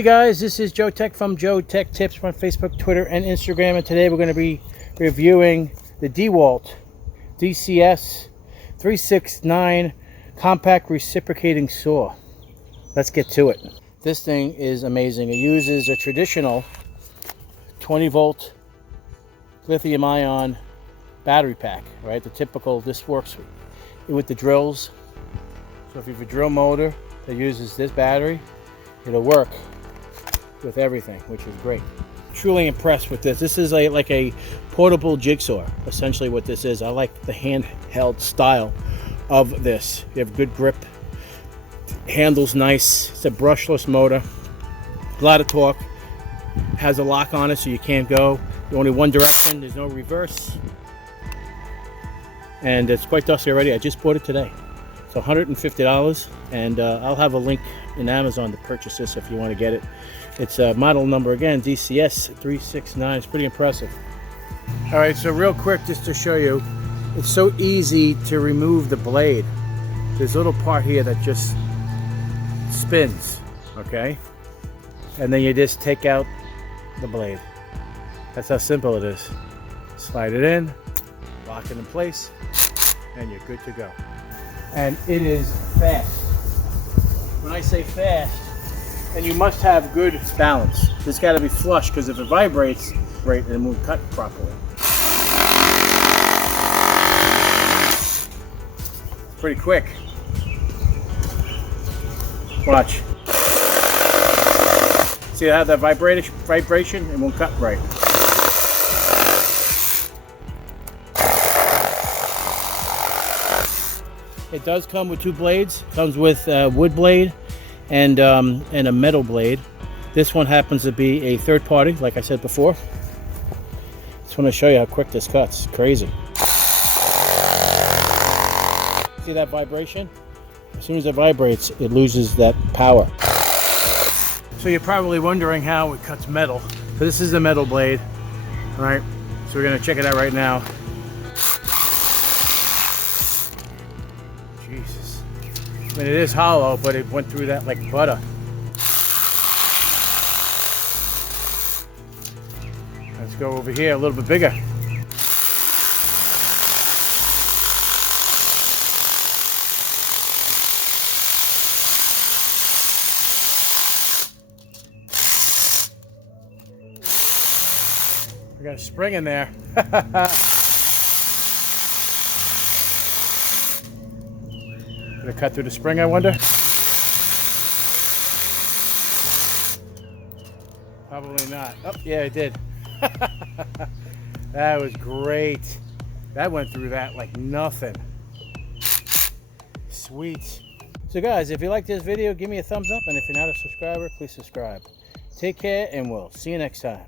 Hey guys, this is Joeteck from JoeteckTips on Facebook, Twitter, and Instagram, and today we're going to be reviewing the DEWALT DCS369 compact reciprocating saw. Let's get to it. This thing is amazing. It uses a traditional 20-volt lithium-ion battery pack, right? The typical, this works with the drills. So if you have a drill motor that uses this battery, it'll work with everything, which is great. Truly impressed with this. This is like a portable jigsaw, essentially what this is. I like the handheld style of this. You have good grip, handles nice. It's a brushless motor, a lot of torque, has a lock on it so you can't go only one direction. There's no reverse, and it's quite dusty already. I just bought it today. It's $150, and I'll have a link in Amazon to purchase this if you want to get it. It's model number, again, DCS369. It's pretty impressive. All right, so real quick, just to show you, it's so easy to remove the blade. There's a little part here that just spins, okay? And then you just take out the blade. That's how simple it is. Slide it in, lock it in place, and you're good to go. And it is fast. When I say fast, and you must have good balance. It's got to be flush, because if it vibrates, right, it won't cut properly. Pretty quick. Watch. See how that vibration? It won't cut right. It does come with two blades. It comes with a wood blade and a metal blade. This one happens to be a third party, like I said before. Just want to show you how quick this cuts. It's crazy. See that vibration? As soon as it vibrates, it loses that power. So you're probably wondering how it cuts metal. So this is the metal blade, all right? So we're gonna check it out right now. Jesus. I mean, it is hollow, but it went through that like butter. Let's go over here a little bit bigger. I got a spring in there. Did it cut through the spring, I wonder? Probably not. Oh, yeah, it did. That was great. That went through that like nothing. Sweet. So guys, if you like this video, give me a thumbs up, and if you're not a subscriber, please subscribe. Take care, and we'll see you next time.